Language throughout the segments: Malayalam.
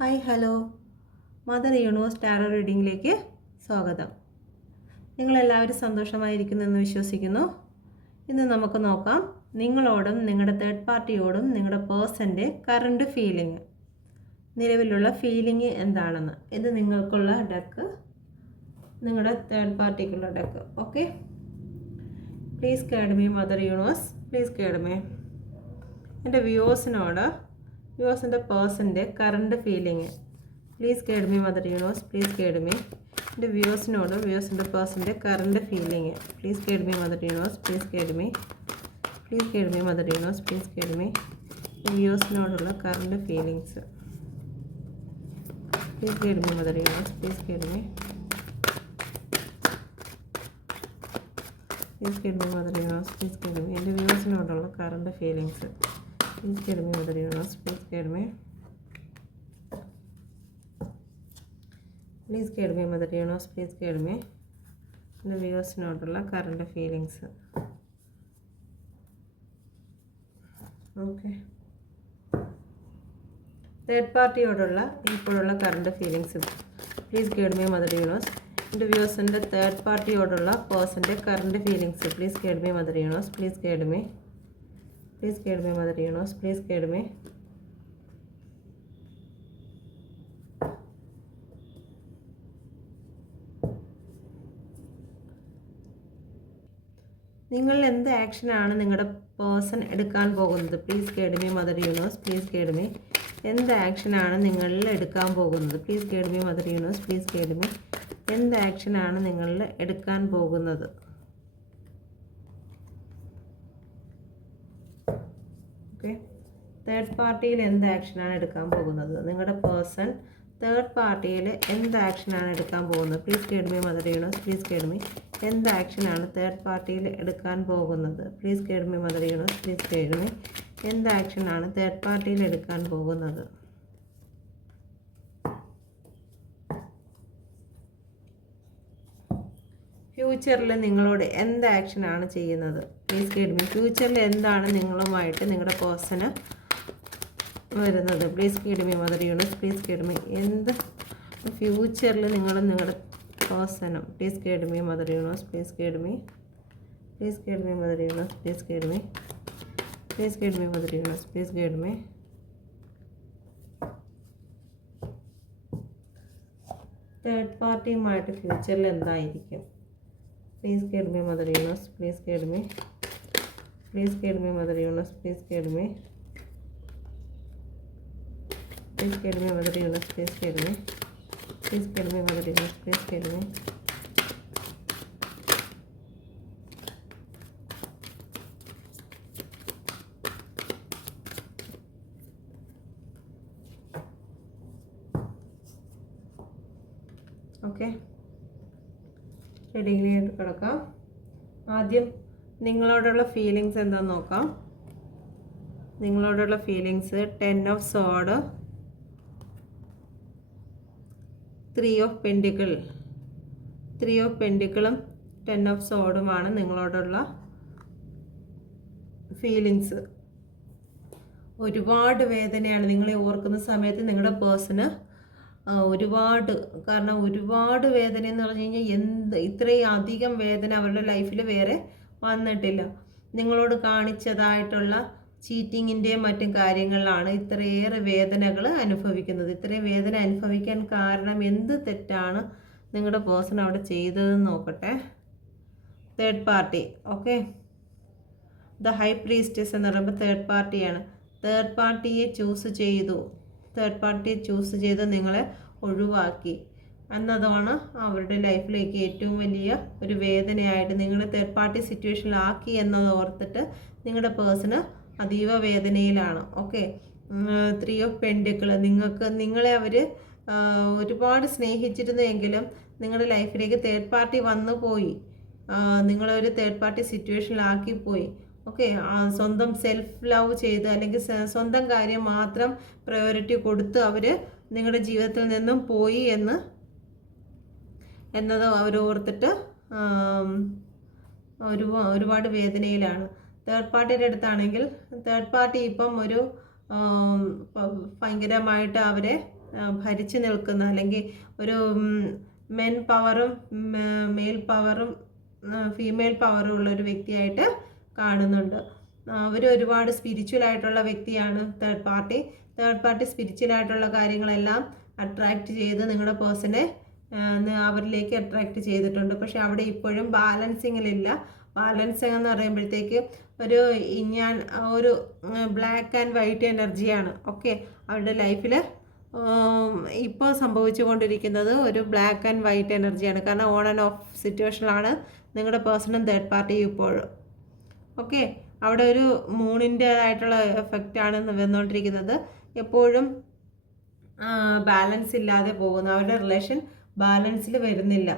Hi hello mother universe tarot റീഡിങ്ങിലേക്ക് സ്വാഗതം. നിങ്ങളെല്ലാവരും സന്തോഷമായിരിക്കുന്നെന്ന് വിശ്വസിക്കുന്നു. ഇന്ന് നമുക്ക് നോക്കാം നിങ്ങളോടും നിങ്ങളുടെ തേർഡ് പാർട്ടിയോടും നിങ്ങളുടെ പേഴ്സൻ്റെ കറണ്ട് ഫീലിംഗ്, നിലവിലുള്ള ഫീലിംഗ് എന്താണെന്ന്. ഇത് നിങ്ങൾക്കുള്ള ഡെക്ക്, നിങ്ങളുടെ തേർഡ് പാർട്ടിക്കുള്ള deck. Okay, please guide me mother universe, please guide me. എൻ്റെ വ്യൂവേഴ്സിൻ്റെ പേഴ്സൻ്റെ current feeling please guide me mother universe, please guide me. എൻ്റെ വ്യൂവേഴ്സിൻ്റെ പേഴ്സൻ്റെ current feeling please guide me mother universe, please guide me. Please guide me mother universe, please guide me. വ്യൂവേഴ്സിനോടുള്ള current feelings please guide me mother universe, please guide me. Please guide me mother universe, please guide me. എൻ്റെ വ്യൂവേഴ്സിനോടുള്ള current feelings please guide me mother universe, please guide me. Please guide me mother universe, please guide me. The viewers നോട്ടുള്ള current feelings. Okay, തേർഡ് പാർട്ടിയോടുള്ള ഇപ്പോഴുള്ള current feelings please guide me mother universe. എൻ്റെ വ്യൂവേഴ്സിൻ്റെ തേർഡ് പാർട്ടിയോടുള്ള പേഴ്സൻ്റെ current feelings please guide me mother universe, please guide me. Please guide me mother universe, please guide me. നിങ്ങൾ എന്ത് ആക്ഷനാണ് നിങ്ങളുടെ പേഴ്സൺ എടുക്കാൻ പോകുന്നത്? Please guide me mother universe, please guide me. എന്ത് ആക്ഷനാണ് നിങ്ങൾ എടുക്കാൻ പോകുന്നത്? Please guide me mother universe, please guide me. എന്ത് ആക്ഷനാണ് നിങ്ങൾ എടുക്കാൻ പോകുന്നത്? ഓക്കെ, തേർഡ് പാർട്ടിയിൽ എന്ത് ആക്ഷനാണ് എടുക്കാൻ പോകുന്നത്? നിങ്ങളുടെ പേഴ്സൺ തേർഡ് പാർട്ടിയിൽ എന്ത് ആക്ഷനാണ് എടുക്കാൻ പോകുന്നത്? Please guide me mother universe, please guide me. എന്ത് ആക്ഷനാണ് തേർഡ് പാർട്ടിയിൽ എടുക്കാൻ പോകുന്നത്? Please guide me mother universe, please guide me. എന്ത് ആക്ഷനാണ് തേർഡ് പാർട്ടിയിൽ എടുക്കാൻ പോകുന്നത്? ഫ്യൂച്ചറിൽ നിങ്ങളോട് എന്ത് ആക്ഷനാണ് ചെയ്യുന്നത്? Please guide me. ഫ്യൂച്ചറിൽ എന്താണ് നിങ്ങളുമായിട്ട് നിങ്ങളുടെ പേഴ്സണ് വരുന്നത്? Please guide me mother universe, please guide me. എന്ത് ഫ്യൂച്ചറിൽ നിങ്ങളും നിങ്ങളുടെ പേഴ്സണും please guide me mother universe, please guide me. Please guide me mother universe, please guide me. Please guide me mother universe, please guide me. Third പാർട്ടിയുമായിട്ട് ഫ്യൂച്ചറിൽ എന്തായിരിക്കും? Please guide me mother universe, please guide me. Please guide me mother universe, please guide me. Please guide me mother universe, please guide me. Please guide me mother universe, please guide me. Okay, റീഡിങ്ങിലേക്ക് കിടക്കാം. ആദ്യം നിങ്ങളോടുള്ള ഫീലിങ്സ് എന്താണെന്ന് നോക്കാം. നിങ്ങളോടുള്ള feelings 10 of sword, 3 of pentacle. 3 of പെൻഡിക്കിളും 10 ഓഫ് സോഡുമാണ് നിങ്ങളോടുള്ള ഫീലിങ്സ്. ഒരുപാട് വേദനയാണ് നിങ്ങളെ ഓർക്കുന്ന സമയത്ത് നിങ്ങളുടെ പേഴ്സണ്. കാരണം ഒരുപാട് വേദന എന്ന് പറഞ്ഞു കഴിഞ്ഞാൽ ഇത്രയും അധികം വേദന അവരുടെ ലൈഫിൽ വേറെ വന്നിട്ടില്ല. നിങ്ങളോട് കാണിച്ചതായിട്ടുള്ള ചീറ്റിങ്ങിൻ്റെയും മറ്റും കാര്യങ്ങളിലാണ് ഇത്രയേറെ വേദനകൾ അനുഭവിക്കുന്നത്. ഇത്രയും വേദന അനുഭവിക്കാൻ കാരണം എന്ത് തെറ്റാണ് നിങ്ങളുടെ പേഴ്സൺ അവിടെ ചെയ്തതെന്ന് നോക്കട്ടെ. Third party. Okay, the high priestess എന്ന് പറയുമ്പോൾ തേർഡ് പാർട്ടിയാണ്. തേർഡ് പാർട്ടിയെ ചൂസ് ചെയ്ത് നിങ്ങളെ ഒഴിവാക്കി എന്നതാണ് അവരുടെ ലൈഫിലേക്ക് ഏറ്റവും വലിയ ഒരു വേദനയായിട്ട് നിങ്ങളെ തേർഡ് പാർട്ടി സിറ്റുവേഷനിലാക്കി എന്നത് ഓർത്തിട്ട് നിങ്ങളുടെ പേഴ്സണ് അതീവ വേദനയിലാണ്. Okay, 3 of പെൻഡിക്കിൾ. നിങ്ങളെ അവർ ഒരുപാട് സ്നേഹിച്ചിരുന്നെങ്കിലും നിങ്ങളുടെ ലൈഫിലേക്ക് തേർഡ് പാർട്ടി വന്നു പോയി, നിങ്ങളൊരു തേർഡ് പാർട്ടി സിറ്റുവേഷനിലാക്കി പോയി. ഓക്കെ, സ്വന്തം സെൽഫ് ലവ് ചെയ്ത് അല്ലെങ്കിൽ സ്വന്തം കാര്യം മാത്രം പ്രയോറിറ്റി കൊടുത്ത് അവർ നിങ്ങളുടെ ജീവിതത്തിൽ നിന്നും പോയി എന്നത് അവർ ഓർത്തിട്ട് ഒരുപാട് വേദനയിലാണ്. തേർഡ് പാർട്ടിയുടെ അടുത്താണെങ്കിൽ തേർഡ് പാർട്ടി ഇപ്പം ഒരു ഭയങ്കരമായിട്ട് അവരെ ഭരിച്ചു നിൽക്കുന്ന, അല്ലെങ്കിൽ ഒരു മെൻ പവറും മെയിൽ പവറും ഫീമെയിൽ പവറും ഉള്ള ഒരു വ്യക്തിയായിട്ട് കാണുന്നുണ്ട്. അവർ ഒരുപാട് സ്പിരിച്വൽ ആയിട്ടുള്ള വ്യക്തിയാണ് തേർഡ് പാർട്ടി സ്പിരിച്വൽ ആയിട്ടുള്ള കാര്യങ്ങളെല്ലാം അട്രാക്റ്റ് ചെയ്ത് നിങ്ങളുടെ പേഴ്സണെ അവരിലേക്ക് അട്രാക്റ്റ് ചെയ്തിട്ടുണ്ട്. പക്ഷെ അവിടെ ഇപ്പോഴും ബാലൻസിങ്ങിലില്ല. ബാലൻസിങ് എന്ന് പറയുമ്പോഴത്തേക്ക് ഒരു ബ്ലാക്ക് ആൻഡ് വൈറ്റ് എനർജിയാണ്. ഓക്കെ, അവരുടെ ലൈഫിൽ ഇപ്പോൾ സംഭവിച്ചു കൊണ്ടിരിക്കുന്നത് ഒരു ബ്ലാക്ക് ആൻഡ് വൈറ്റ് എനർജിയാണ്. കാരണം ഓൺ ആൻഡ് ഓഫ് സിറ്റുവേഷനിലാണ് നിങ്ങളുടെ പേഴ്സണും തേർഡ് പാർട്ടിയും ഇപ്പോഴും. ഓക്കെ, അവിടെ ഒരു മൂണിൻ്റേതായിട്ടുള്ള എഫക്റ്റാണ് വന്നുകൊണ്ടിരിക്കുന്നത്. എപ്പോഴും ബാലൻസ് ഇല്ലാതെ പോകുന്നു. അവരുടെ റിലേഷൻ ബാലൻസിൽ വരുന്നില്ല.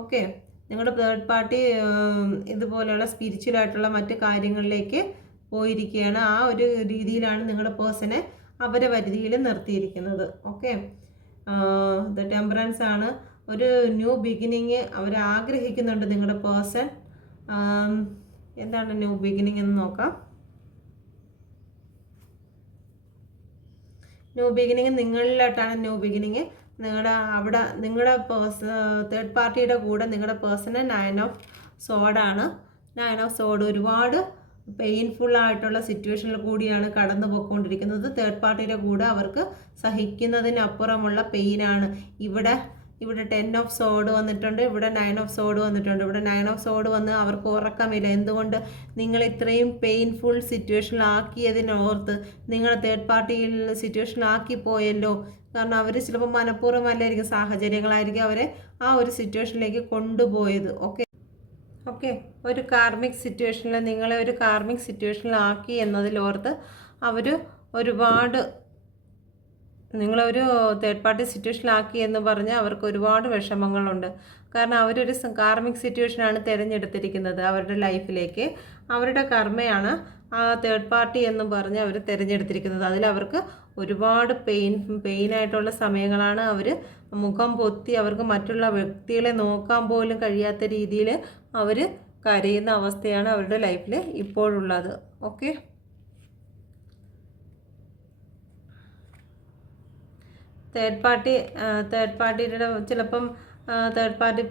ഓക്കെ, നിങ്ങളുടെ തേർഡ് പാർട്ടി ഇതുപോലെയുള്ള സ്പിരിച്വൽ ആയിട്ടുള്ള മറ്റു കാര്യങ്ങളിലേക്ക് പോയിരിക്കുകയാണ്. ആ ഒരു രീതിയിലാണ് നിങ്ങളുടെ പേഴ്സണെ അവരെ പരിധിയിൽ നിർത്തിയിരിക്കുന്നത്. ഓക്കെ, ദ ടെമ്പറൻസ് ആണ്. ഒരു ന്യൂ ബിഗിനിങ് അവർ ആഗ്രഹിക്കുന്നുണ്ട് നിങ്ങളുടെ പേഴ്സൺ. എന്താണ് ന്യൂ ബിഗിനിങ് എന്ന് നോക്കാം. ന്യൂ ബിഗിനിങ് നിങ്ങളിലായിട്ടാണ് ന്യൂ ബിഗിനിങ്. നിങ്ങളുടെ തേർഡ് പാർട്ടിയുടെ കൂടെ നിങ്ങളുടെ പേഴ്സണ് 9 ഓഫ് സോഡാണ്. 9 ഓഫ് സോഡ് ഒരുപാട് പെയിൻഫുൾ ആയിട്ടുള്ള സിറ്റുവേഷനിൽ കൂടിയാണ് കടന്നു പോയിക്കൊണ്ടിരിക്കുന്നത്. തേർഡ് പാർട്ടിയുടെ കൂടെ അവർക്ക് സഹിക്കുന്നതിനപ്പുറമുള്ള പെയിനാണ്. ഇവിടെ 10 ഓഫ് സോഡ് വന്നിട്ടുണ്ട്, ഇവിടെ 9 ഓഫ് സോഡ് വന്നിട്ടുണ്ട്. ഇവിടെ 9 ഓഫ് സോഡ് വന്ന് അവർക്ക് ഉറക്കമില്ല. എന്തുകൊണ്ട്? നിങ്ങൾ ഇത്രയും പെയിൻഫുൾ സിറ്റുവേഷനിലാക്കിയതിനോർത്ത് നിങ്ങൾ തേർഡ് പാർട്ടിയിൽ സിറ്റുവേഷനിലാക്കി പോയല്ലോ. കാരണം അവർ ചിലപ്പോൾ മനഃപൂർവ്വമല്ലായിരിക്കും, സാഹചര്യങ്ങളായിരിക്കും അവരെ ആ ഒരു സിറ്റുവേഷനിലേക്ക് കൊണ്ടുപോയത്. ഓക്കെ, ഒരു കാർമിക് സിറ്റുവേഷനിൽ നിങ്ങളെ ഒരു കാർമിക് സിറ്റുവേഷനിലാക്കി എന്നതിലോർത്ത് അവർ ഒരുപാട് നിങ്ങളൊരു തേർഡ് പാർട്ടി സിറ്റുവേഷനിലാക്കി എന്ന് പറഞ്ഞാൽ അവർക്ക് ഒരുപാട് വിഷമങ്ങളുണ്ട്. കാരണം അവരൊരു കാർമിക് സിറ്റുവേഷനാണ് തിരഞ്ഞെടുത്തിരിക്കുന്നത് അവരുടെ ലൈഫിലേക്ക്. അവരുടെ കർമ്മയാണ് ആ തേർഡ് പാർട്ടി എന്ന് പറഞ്ഞ് അവർ തിരഞ്ഞെടുത്തിരിക്കുന്നത്. അതിലവർക്ക് ഒരുപാട് പെയിനായിട്ടുള്ള സമയങ്ങളാണ്. അവർ മുഖം പൊത്തി അവർക്ക് മറ്റുള്ള വ്യക്തികളെ നോക്കാൻ പോലും കഴിയാത്ത രീതിയിൽ അവർ കരയുന്ന അവസ്ഥയാണ് അവരുടെ ലൈഫിൽ ഇപ്പോഴുള്ളത്. ഓക്കെ, തേർഡ് പാർട്ടിയുടെ ചിലപ്പം തേർഡ് പാർട്ടി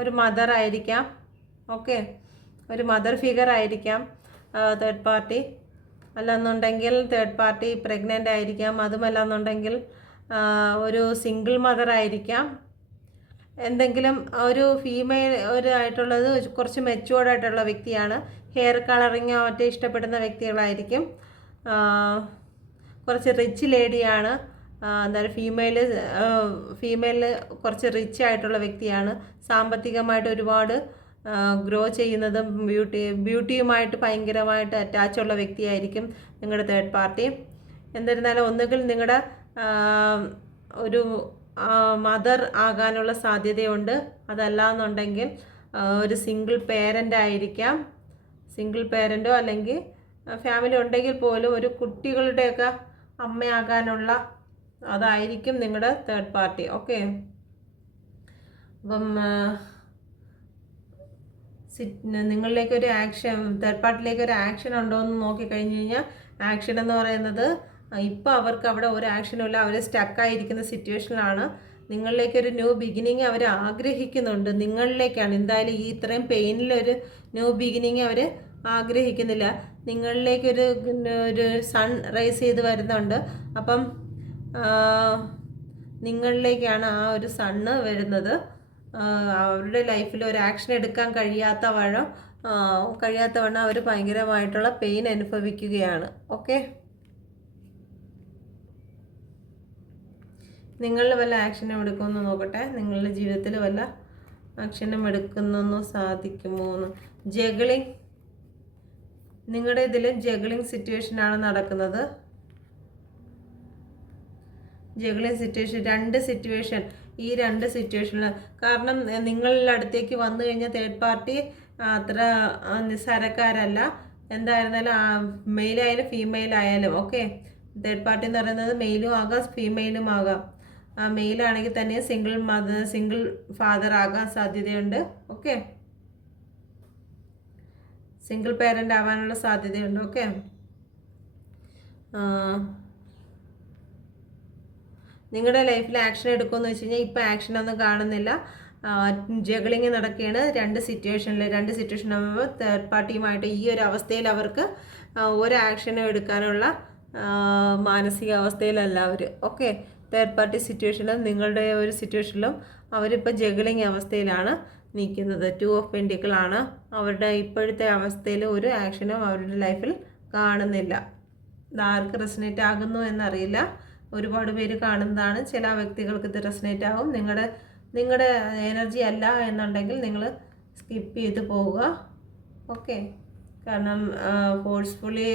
ഒരു മദർ ആയിരിക്കാം. ഓക്കെ, ഒരു മദർ ഫിഗർ ആയിരിക്കാം തേർഡ് പാർട്ടി. അല്ലെന്നുണ്ടെങ്കിൽ തേർഡ് പാർട്ടി പ്രഗ്നൻ്റ് ആയിരിക്കാം. അതുമല്ലെന്നുണ്ടെങ്കിൽ ഒരു സിംഗിൾ മദർ ആയിരിക്കാം. എന്തെങ്കിലും ഒരു ഫീമെയിൽ ആയിട്ടുള്ളത് കുറച്ച് മെച്യൂർഡായിട്ടുള്ള വ്യക്തിയാണ്. ഹെയർ കളറിങ്ങോ മറ്റേ ഇഷ്ടപ്പെടുന്ന വ്യക്തികളായിരിക്കും. കുറച്ച് റിച്ച് ലേഡിയാണ്. എന്തായാലും ഫീമെയിൽ കുറച്ച് റിച്ച് ആയിട്ടുള്ള വ്യക്തിയാണ്. സാമ്പത്തികമായിട്ട് ഒരുപാട് ഗ്രോ ചെയ്യുന്നതും ബ്യൂട്ടിയുമായിട്ട് ഭയങ്കരമായിട്ട് അറ്റാച്ചുള്ള വ്യക്തിയായിരിക്കും നിങ്ങളുടെ തേർഡ് പാർട്ടി. എന്നിരുന്നാലും ഒന്നുകിൽ നിങ്ങളുടെ ഒരു മദർ ആകാനുള്ള സാധ്യതയുണ്ട്. അതല്ലാന്നുണ്ടെങ്കിൽ ഒരു സിംഗിൾ പേരൻ്റ് ആയിരിക്കാം. സിംഗിൾ പേരൻ്റോ അല്ലെങ്കിൽ ഫാമിലി ഉണ്ടെങ്കിൽ പോലും ഒരു കുട്ടികളുടെയൊക്കെ അമ്മയാകാനുള്ള അതായിരിക്കും നിങ്ങളുടെ തേർഡ് പാർട്ടി. ഓക്കെ, അപ്പം നിങ്ങളിലേക്കൊരു ആക്ഷൻ, തേർഡ് പാർട്ടിയിലേക്ക് ഒരു ആക്ഷൻ ഉണ്ടോ എന്ന് നോക്കിക്കഴിഞ്ഞ് കഴിഞ്ഞാൽ ആക്ഷൻ എന്ന് പറയുന്നത് ഇപ്പോൾ അവർക്ക് അവിടെ ഒരു ആക്ഷനും ഇല്ല. അവർ സ്റ്റക്കായിരിക്കുന്ന സിറ്റുവേഷനിലാണ്. നിങ്ങളിലേക്കൊരു ന്യൂ ബിഗിനിങ് അവർ ആഗ്രഹിക്കുന്നുണ്ട്. നിങ്ങളിലേക്കാണ് എന്തായാലും ഈ ഇത്രയും പെയിനിലൊരു ന്യൂ ബിഗിനിങ് അവർ ആഗ്രഹിക്കുന്നില്ല. നിങ്ങളിലേക്കൊരു സൺ റൈസ് ചെയ്ത് വരുന്നുണ്ട്. അപ്പം നിങ്ങളിലേക്കാണ് ആ ഒരു സണ്ണ് വരുന്നത്. അവരുടെ ലൈഫിൽ ഒരു ആക്ഷൻ എടുക്കാൻ കഴിയാത്തവണ്ണം അവർ ഭയങ്കരമായിട്ടുള്ള പെയിൻ അനുഭവിക്കുകയാണ്. ഓക്കെ, നിങ്ങളിൽ വല്ല ആക്ഷനും എടുക്കുമെന്ന് നോക്കട്ടെ. നിങ്ങളുടെ ജീവിതത്തിൽ വല്ല ആക്ഷനും എടുക്കുന്നെന്ന് സാധിക്കുമോ എന്ന്. ജഗ്ലിംഗ്, നിങ്ങളുടെ ഇതിൽ ജഗ്ലിംഗ് സിറ്റുവേഷനാണ് നടക്കുന്നത്. ജഗ്ലിംഗ് സിറ്റുവേഷൻ, ഈ രണ്ട് സിറ്റുവേഷനിൽ. കാരണം നിങ്ങളുടെ അടുത്തേക്ക് വന്നു കഴിഞ്ഞാൽ തേർഡ് പാർട്ടി അത്ര നിസ്സാരക്കാരല്ല. എന്തായിരുന്നാലും മെയിലായാലും ഫീമെയിലായാലും. ഓക്കെ, തേർഡ് പാർട്ടി എന്ന് പറയുന്നത് മെയിലും ആകാം ഫീമെയിലും ആകാം. മെയിലാണെങ്കിൽ തന്നെ സിംഗിൾ ഫാദർ ആകാൻ സാധ്യതയുണ്ട്. ഓക്കെ, സിംഗിൾ പേരൻ്റ് ആവാനുള്ള സാധ്യതയുണ്ട്. ഓക്കെ, നിങ്ങളുടെ ലൈഫിൽ ആക്ഷൻ എടുക്കുമെന്ന് വെച്ച് കഴിഞ്ഞാൽ ഇപ്പോൾ ആക്ഷനൊന്നും കാണുന്നില്ല. ജഗ്ലിങ് നടക്കുകയാണ് രണ്ട് സിറ്റുവേഷൻ ആകുമ്പോൾ തേർഡ് പാർട്ടിയുമായിട്ട് ഈ ഒരു അവസ്ഥയിൽ അവർക്ക് ഒരു ആക്ഷനും എടുക്കാനുള്ള മാനസികാവസ്ഥയിലല്ല അവർ. ഓക്കെ, തേർഡ് പാർട്ടി സിറ്റുവേഷനിലും നിങ്ങളുടെ ഒരു സിറ്റുവേഷനിലും അവരിപ്പോൾ ജഗ്ലിങ് അവസ്ഥയിലാണ് നിൽക്കുന്നത്. 2 ഓഫ് പെൻറ്റിക്കിൾ ആണ് അവരുടെ ഇപ്പോഴത്തെ അവസ്ഥയിൽ. ഒരു ആക്ഷനും അവരുടെ ലൈഫിൽ കാണുന്നില്ല. ആർക്ക് റെസനേറ്റ് ആകുന്നു എന്നറിയില്ല. ഒരുപാട് പേര് കാണുന്നതാണ്. ചില വ്യക്തികൾക്ക് ഇത് റെസനേറ്റ് ആകും. നിങ്ങളുടെ എനർജി അല്ല എന്നുണ്ടെങ്കിൽ നിങ്ങൾ സ്കിപ്പ് ചെയ്ത് പോവുക. ഓക്കെ, കാരണം ഫോഴ്സ്ഫുള്ളി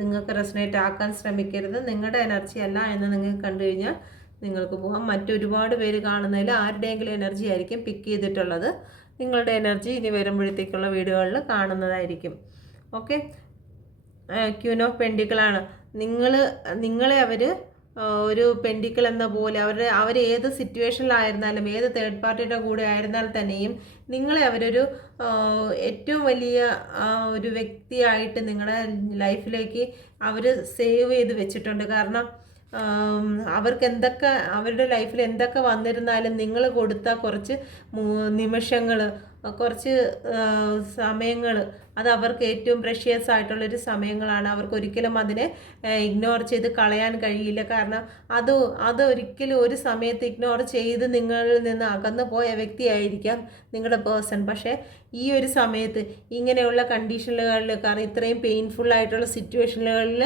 നിങ്ങൾക്ക് റെസനേറ്റ് ആക്കാൻ ശ്രമിക്കരുത്. നിങ്ങളുടെ എനർജി അല്ല എന്ന് നിങ്ങൾക്ക് കണ്ടു കഴിഞ്ഞാൽ നിങ്ങൾക്ക് പോകാം. മറ്റൊരുപാട് പേര് കാണുന്നതിൽ ആരുടെയെങ്കിലും എനർജി ആയിരിക്കും പിക്ക് ചെയ്തിട്ടുള്ളത്. നിങ്ങളുടെ എനർജി ഇനി വരുമ്പോഴത്തേക്കുള്ള വീഡിയോകളിൽ കാണുന്നതായിരിക്കും. ഓക്കെ, ക്യൂൻ ഓഫ് പെൻഡിക്കിളാണ്. നിങ്ങളെ അവർ ഒരു പെൻഡിക്കിൾ എന്ന പോലെ അവർ ഏത് സിറ്റുവേഷനിലായിരുന്നാലും ഏത് തേർഡ് പാർട്ടിയുടെ കൂടെ ആയിരുന്നാൽ തന്നെയും നിങ്ങളെ അവരൊരു ഏറ്റവും വലിയ ഒരു വ്യക്തിയായിട്ട് നിങ്ങളുടെ ലൈഫിലേക്ക് അവർ സേവ് ചെയ്ത് വെച്ചിട്ടുണ്ട്. കാരണം അവർക്ക് അവരുടെ ലൈഫിൽ എന്തൊക്കെ വന്നിരുന്നാലും നിങ്ങൾ കൊടുത്ത കുറച്ച് നിമിഷങ്ങൾ, കുറച്ച് സമയങ്ങൾ, അത് അവർക്ക് ഏറ്റവും പ്രഷ്യസ് ആയിട്ടുള്ളൊരു സമയങ്ങളാണ്. അവർക്ക് ഒരിക്കലും അതിനെ ഇഗ്നോർ ചെയ്ത് കളയാൻ കഴിയില്ല. കാരണം അത് ഒരിക്കലും ഒരു സമയത്ത് ഇഗ്നോർ ചെയ്ത് നിങ്ങളിൽ നിന്ന് അകന്നു പോയ വ്യക്തിയായിരിക്കാം നിങ്ങളുടെ പേഴ്സൺ. പക്ഷേ ഈ ഒരു സമയത്ത് ഇങ്ങനെയുള്ള കണ്ടീഷനുകളിൽ, കാരണം ഇത്രയും പെയിൻഫുള്ളായിട്ടുള്ള സിറ്റുവേഷനുകളിൽ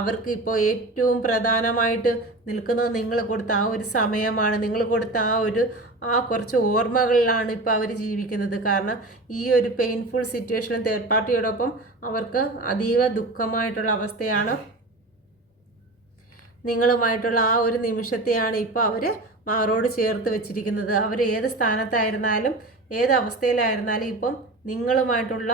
അവർക്ക് ഇപ്പോൾ ഏറ്റവും പ്രധാനമായിട്ട് നിൽക്കുന്നത് നിങ്ങൾ കൊടുത്ത ആ ഒരു സമയമാണ്. നിങ്ങൾ കൊടുത്ത ആ കുറച്ച് ഓർമ്മകളിലാണ് ഇപ്പോൾ അവർ ജീവിക്കുന്നത്. കാരണം ഈ ഒരു പെയിൻഫുൾ സിറ്റുവേഷനിൽ തേർഡ് പാർട്ടിയോടൊപ്പം അവർക്ക് അതീവ ദുഃഖമായിട്ടുള്ള അവസ്ഥയാണ്. നിങ്ങളുമായിട്ടുള്ള ആ ഒരു നിമിഷത്തെയാണ് ഇപ്പോൾ അവർ മാറോട് ചേർത്ത് വെച്ചിരിക്കുന്നത്. അവർ ഏത് സ്ഥാനത്തായിരുന്നാലും ഏത് അവസ്ഥയിലായിരുന്നാലും ഇപ്പം നിങ്ങളുമായിട്ടുള്ള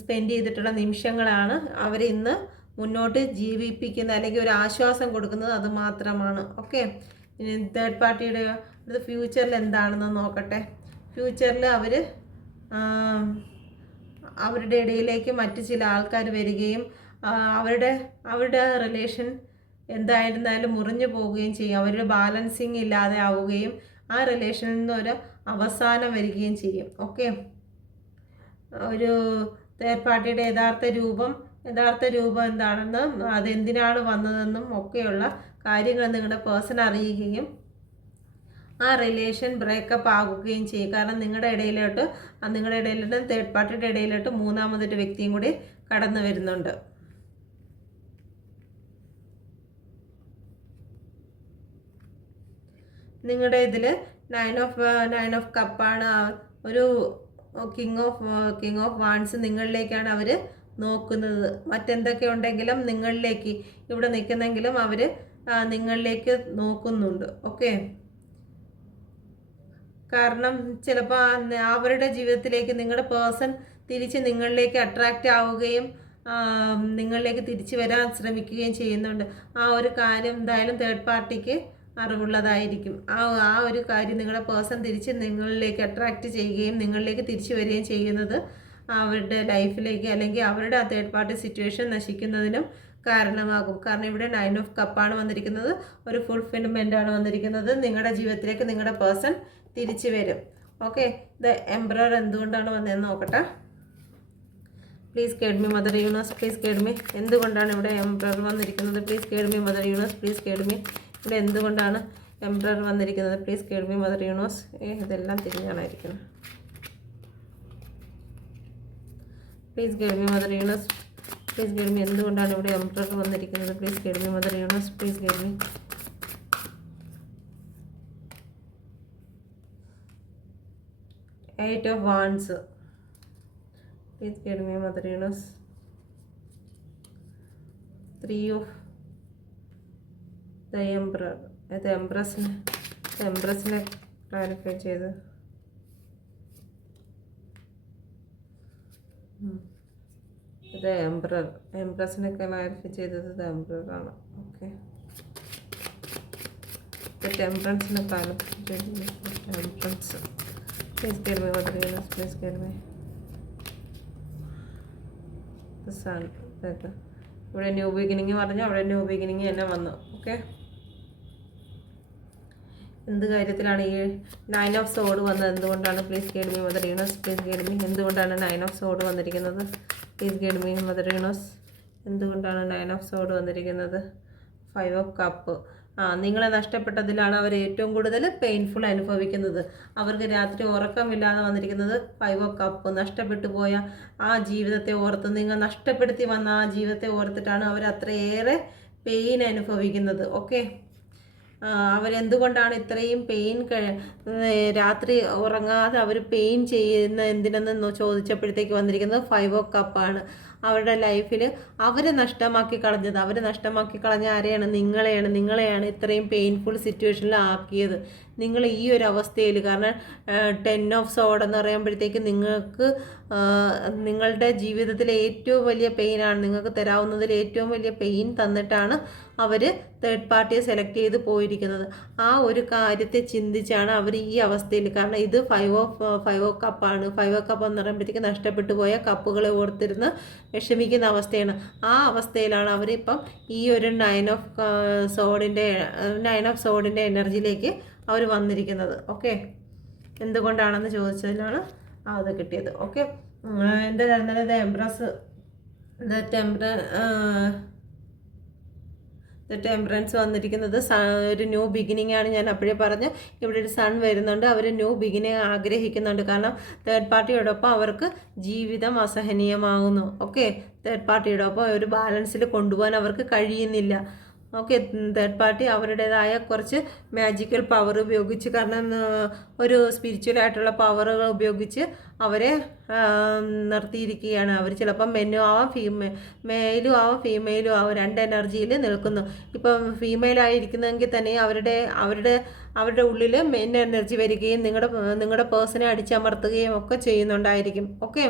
സ്പെൻഡ് ചെയ്തിട്ടുള്ള നിമിഷങ്ങളാണ് അവർ ഇന്ന് മുന്നോട്ട് ജീവിപ്പിക്കുന്നത്, അല്ലെങ്കിൽ ഒരു ആശ്വാസം കൊടുക്കുന്നത്. അത് മാത്രമാണ്. ഓക്കെ, ഇനി തേർഡ് പാർട്ടിയുടെ ഫ്യൂച്ചറിൽ എന്താണെന്ന് നോക്കട്ടെ. ഫ്യൂച്ചറിൽ അവരുടെ ഇടയിലേക്ക് മറ്റു ചില ആൾക്കാർ വരികയും അവരുടെ റിലേഷൻ എന്തായിരുന്നാലും മുറിഞ്ഞു പോവുകയും ചെയ്യും. അവരുടെ ബാലൻസിങ് ഇല്ലാതെ ആവുകയും ആ റിലേഷനിൽ നിന്ന് ഒരു അവസാനം വരികയും ചെയ്യും. ഓക്കെ, ഒരു തേർഡ് പാർട്ടിയുടെ യഥാർത്ഥ രൂപം എന്താണെന്നും അതെന്തിനാണ് വന്നതെന്നും ഒക്കെയുള്ള കാര്യങ്ങൾ നിങ്ങളുടെ പേഴ്സൺ അറിയുകയും ആ റിലേഷൻ ബ്രേക്കപ്പ് ആകുകയും ചെയ്യും. കാരണം നിങ്ങളുടെ ഇടയിലോട്ട് തേർഡ് പാർട്ടിയുടെ ഇടയിലോട്ട് മൂന്നാമതൊരു വ്യക്തിയും കൂടി കടന്നു വരുന്നുണ്ട്. നിങ്ങളുടെ ഇതിൽ നയൻ ഓഫ് കപ്പാണ്. ഒരു കിങ് ഓഫ് വാൺസ് നിങ്ങളിലേക്കാണ് അവർ നോക്കുന്നത്. മറ്റെന്തൊക്കെ ഉണ്ടെങ്കിലും നിങ്ങളിലേക്ക് ഇവിടെ നിൽക്കുന്നെങ്കിലും അവർ നിങ്ങളിലേക്ക് നോക്കുന്നുണ്ട്. ഓക്കെ, കാരണം ചിലപ്പോൾ അവരുടെ ജീവിതത്തിലേക്ക് നിങ്ങളുടെ പേഴ്സൺ തിരിച്ച് നിങ്ങളിലേക്ക് അട്രാക്റ്റ് ആവുകയും നിങ്ങളിലേക്ക് തിരിച്ചു വരാൻ ശ്രമിക്കുകയും ചെയ്യുന്നുണ്ട്. ആ ഒരു കാര്യം എന്തായാലും തേർഡ് പാർട്ടിക്ക് അറിവുള്ളതായിരിക്കും. ആ ഒരു കാര്യം നിങ്ങളുടെ പേഴ്സൺ തിരിച്ച് നിങ്ങളിലേക്ക് അട്രാക്റ്റ് ചെയ്യുകയും നിങ്ങളിലേക്ക് തിരിച്ചു വരികയും ചെയ്യുന്നത് അവരുടെ ലൈഫിലേക്ക്, അല്ലെങ്കിൽ അവരുടെ ആ തേർഡ് പാർട്ടി സിറ്റുവേഷൻ നശിക്കുന്നതിനും കാരണമാകും. കാരണം ഇവിടെ 9 ഓഫ് കപ്പാണ് വന്നിരിക്കുന്നത്. ഒരു ഫുൾഫിൽമെൻ്റ് ആണ് വന്നിരിക്കുന്നത്. നിങ്ങളുടെ ജീവിതത്തിലേക്ക് നിങ്ങളുടെ പേഴ്സൺ തിരിച്ചു വരും. ഓക്കെ, ദ എംപറർ എന്തുകൊണ്ടാണ് വന്നതെന്ന് നോക്കട്ടെ. Please guide me mother universe, please guide me. എന്തുകൊണ്ടാണ് ഇവിടെ എംപറർ വന്നിരിക്കുന്നത്? Please guide me mother universe, please guide me. ഇവിടെ എന്തുകൊണ്ടാണ് എംപറർ വന്നിരിക്കുന്നത്? Please guide me mother universe. ഇതെല്ലാം തിരിഞ്ഞാണായിരിക്കുന്നത്. Please guide me mother universe, please guide me. എന്തുകൊണ്ടാണ് ഇവിടെ എംപറർ വന്നിരിക്കുന്നത്? Please guide me mother universe, please guide me. Eight of wands, please guide me mother universe. 3 of the emperor. ഇത് എംപ്രസിനെ ക്ലാരിഫൈ ചെയ്ത്. ഇത് എംപ്രസിനെ ക്ലാരിഫൈ ചെയ്തത് ഇത് എംപററാണ്. ഓക്കെ, ടെമ്പറൻസിനെ ക്ലാരിഫൈ ചെയ്തത് temperance. Please guide me mother universe, please guide me. Sun. ഇവിടെ ന്യൂ ബിഗിനിങ് പറഞ്ഞു, അവിടെ ന്യൂ ബിഗിനിങ് തന്നെ വന്നു. ഓക്കെ, എന്ത് കാര്യത്തിലാണ് ഈ 9 ഓഫ് സോഡ് വന്നത്? എന്തുകൊണ്ടാണ്? Please guide me mother universe, please guide me. എന്തുകൊണ്ടാണ് 9 ഓഫ് സോഡ് വന്നിരിക്കുന്നത്? Please guide me mother universe, എന്തുകൊണ്ടാണ് 9 ഓഫ് സോഡ് വന്നിരിക്കുന്നത്? 5 ഓഫ് കപ്പ്. നിങ്ങളെ നഷ്ടപ്പെട്ടതിലാണ് അവർ ഏറ്റവും കൂടുതൽ പെയിൻഫുൾ അനുഭവിക്കുന്നത്. അവർക്ക് രാത്രി ഉറക്കമില്ലാതെ വന്നിരിക്കുന്നത് 5 ഓഫ് കപ്പ്. നഷ്ടപ്പെട്ടു പോയ ആ ജീവിതത്തെ ഓർത്ത്, നിങ്ങൾ നഷ്ടപ്പെടുത്തി വന്ന ആ ജീവിതത്തെ ഓർത്തിട്ടാണ് അവർ അത്രയേറെ പെയിൻ അനുഭവിക്കുന്നത്. ഓക്കെ, അവരെന്തുകൊണ്ടാണ് ഇത്രയും പെയിൻ രാത്രി ഉറങ്ങാതെ അവർ പെയിൻ ചെയ്യുന്ന എന്തിനെന്ന് ചോദിച്ചപ്പോഴത്തേക്ക് വന്നിരിക്കുന്നത് 5 ഓഫ് കപ്പാണ്. അവരുടെ ലൈഫിൽ അവരെ നഷ്ടമാക്കി കളഞ്ഞ ആരെയാണ്? നിങ്ങളെയാണ് ഇത്രയും പെയിൻഫുൾ സിറ്റുവേഷനിൽ ആക്കിയത്. നിങ്ങൾ ഈ ഒരു അവസ്ഥയിൽ, കാരണം 10 ഓഫ് സോഡ് എന്ന് പറയുമ്പോഴത്തേക്ക് നിങ്ങൾക്ക് നിങ്ങളുടെ ജീവിതത്തിലെ ഏറ്റവും വലിയ പെയിനാണ്, നിങ്ങൾക്ക് തരാവുന്നതിൽ ഏറ്റവും വലിയ പെയിൻ തന്നിട്ടാണ് അവർ തേർഡ് പാർട്ടിയെ സെലക്ട് ചെയ്ത് പോയിരിക്കുന്നത്. ആ ഒരു കാര്യത്തെ ചിന്തിച്ചാണ് അവർ ഈ അവസ്ഥയിൽ, കാരണം ഇത് 5 ഓഫ് കപ്പാണ്. 5 ഓഫ് കപ്പ് എന്ന് പറയുമ്പോഴത്തേക്ക് നഷ്ടപ്പെട്ടു പോയ കപ്പുകളെ ഓർത്തിരുന്ന് വിഷമിക്കുന്ന അവസ്ഥയാണ്. ആ അവസ്ഥയിലാണ് അവരിപ്പം ഈ ഒരു 9 ഓഫ് സോഡിൻ്റെ എനർജിയിലേക്ക് അവർ വന്നിരിക്കുന്നത്. ഓക്കെ, എന്തുകൊണ്ടാണെന്ന് ചോദിച്ചതിലാണ് അത് കിട്ടിയത്. ഓക്കെ, എൻ്റെ തരുന്നത് എംപ്രസ്, ടെമ്പറൻസ് വന്നിരിക്കുന്നത് ഒരു ന്യൂ ബിഗിനിങ് ആണ്. ഞാൻ അപ്പോഴേ പറഞ്ഞു, ഇവിടെ ഒരു സൺ വരുന്നുണ്ട്. അവർ ന്യൂ ബിഗിനിങ് ആഗ്രഹിക്കുന്നുണ്ട്. കാരണം തേർഡ് പാർട്ടിയോടൊപ്പം അവർക്ക് ജീവിതം അസഹനീയമാകുന്നു. ഓക്കെ, തേർഡ് പാർട്ടിയോടൊപ്പം ഒരു ബാലൻസിൽ കൊണ്ടുപോകാൻ അവർക്ക് കഴിയുന്നില്ല. ഓക്കെ, തേർഡ് പാർട്ടി അവരുടേതായ കുറച്ച് മാജിക്കൽ പവർ ഉപയോഗിച്ച്, കാരണം ഒരു സ്പിരിച്വൽ ആയിട്ടുള്ള പവറുകൾ ഉപയോഗിച്ച് അവരെ നിർത്തിയിരിക്കുകയാണ്. അവർ ചിലപ്പം മെന്നും ആവാം, മെയിലും ആവാം, ഫീമെയിലും ആവാം. 2 എനർജിയിൽ നിൽക്കുന്നു. ഇപ്പം ഫീമെയിലായിരിക്കുന്നെങ്കിൽ തന്നെ അവരുടെ ഉള്ളിൽ മെയിൻ എനർജി വരികയും നിങ്ങളുടെ പേഴ്സണെ അടിച്ചമർത്തുകയും ഒക്കെ ചെയ്യുന്നുണ്ടായിരിക്കും. ഓക്കെ,